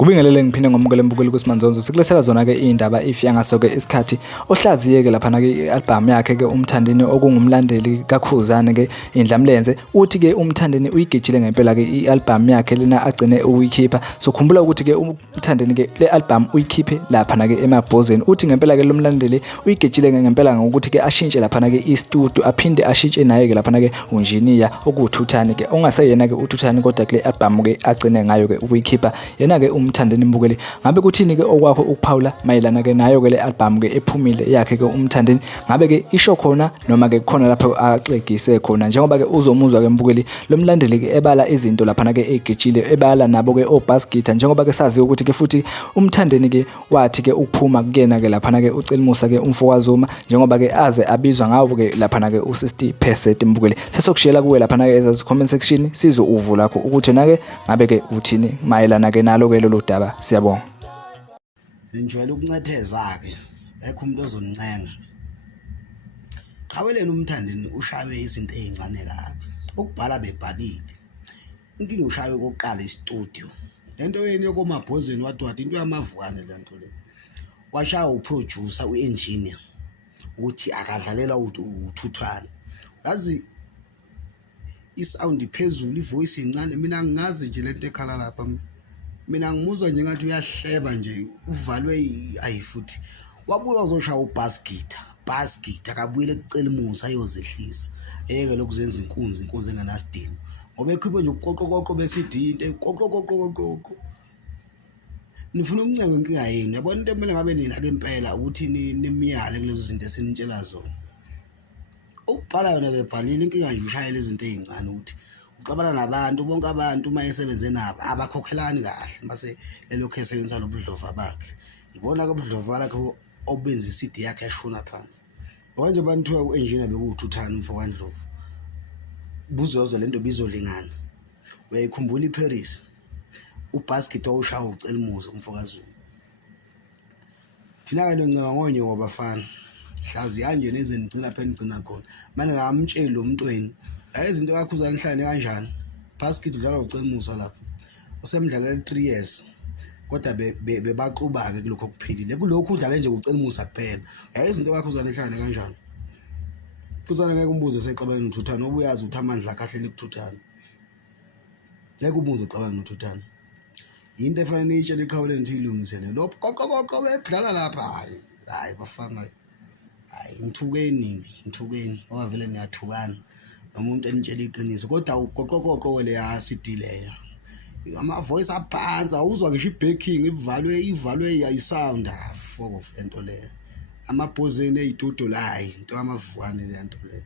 Kubingelele ngiphinde ngomukele mbukeli kuSimanzonzo sikulesela zona ke indaba ifya ngaso ke isikhathi ohlaziye ke lapha na ke album yakhe ke umthandeni okungumlandeli kaKhuzani ke indlamlenze uthi ke umthandeni uyigejile ngempela ke ialbum yakhe lena agcine ukuyikhipha so khumbula ukuthi ke umthandeni ke le album uyikhiphe lapha na ke emabhozeni uthi ngempela ke lo mlandeli uyigejile ngempela ngokuthi ke ashintshe lapha na ke istudio aphinde ashintshe naye ke lapha na ke unjiniya okuthuthani ke ongaseyena ke uthuthani kodwa kule album ke agcine ngayo ke ukuyikhipha yena ke umthandeni mbukeli ngabe kuthini ke okwakho ukuphawula mayelana ke nayo ke le album ke ephumile yakhe ke umthandeni ngabe ke isho khona noma ke khona lapho axegise khona njengoba ke uzomuzwa ke mbukeli lo mlandeli ke ebala izinto lapha na ke egejile ebala nabo ke obass guitar njengoba ke sazi ukuthi ke futhi umthandeni ke wathi ke ukuphuma kuyena ke lapha na ke uCelimusa ke umfowazuma njengoba ke aze abizwa ngawo ke lapha na ke u60% mbukeli sesokushiyela kuwe lapha na ke as comment section sizo uvu lakho ukuthi na ke ngabe ke uthini mayelana ke nalo ke lolu daba siyabonga. Njwela ukuncetheza ke ekho umuntu ozoncenga. Qhaweleni umthandeni ushawe izinto ezincane kabi. Ukubhala bebhalile. Inkinga ushawe kokuqala istudio. Lento yeni yokomabhozeni wathi into yamavukane lento le. Washaya uproducer uengineer ukuthi akadlalela uthuthwana. Yazi isound iphezulu ivoice incane mina ngingazi nje lento ekhala lapha. Mina ngimuzwa nje ngathi uyahleba nje uvalwe ayifuthi wabuya uzoshaya ubass guitar akabuyele kuCelimusa ayozehlisa eke lokuzenza inkunzi engenasidingo ngoba ekhiphe nje uqoqoqoqo besidini into qoqoqoqo nifuna ukuncenga inkinga yenu yabona into emele ngabe nina ke impela ukuthi nimiyale kulezo zinto esenintshela zona ukubhala yona bebhalile inkinga nje ushayela izinto ezincane ukuthi uxabana nabantu bonke abantu mayesebenze nabo abakhokhelani kahle mase elokho esebenzisa lobudlova bakhe ibona ke ubudlova lakhe obenza iCD yakhe yashona phansi manje bantu uengineer bekuthuthana umfowandlovu buzozo lento bizolingana uyayikhumbula iParis ubass guitar ushaya uCelimusa umfokaZulu thina ke loncenga ngonyo wabafana hlazi kanje nezenigcina phela ngicina khona manje ngamtshela lo mntweni izinto kaKhuzani hlane kanjani bass guitar udlala uCelimusa lapho usemdlalela 3 years kodwa bebaquba ke kulokho kuphilile kulokho udlala nje uCelimusa kuphela izinto kaKhuzani hlane kanjani Khuzani ngeke umbuze sexabana nothuthana obuyazi ukuthi amandla akahle lekuthuthana ngeke umuze xabana nothuthana into efanele itshele iqhawuleni ukuthi ilungisele lo qoqoqoqo bedlala lapha hayi bafana hayi ngithukeni ngoba vele niyathukana umuntu enitshela iqiniso kodwa uqoqoqoqo le yasidileya ama voice aphansi awuzwa ngisho ibacking ivalwe ayisound of ento le amabhozeni ezitudio la into amavukane le nto le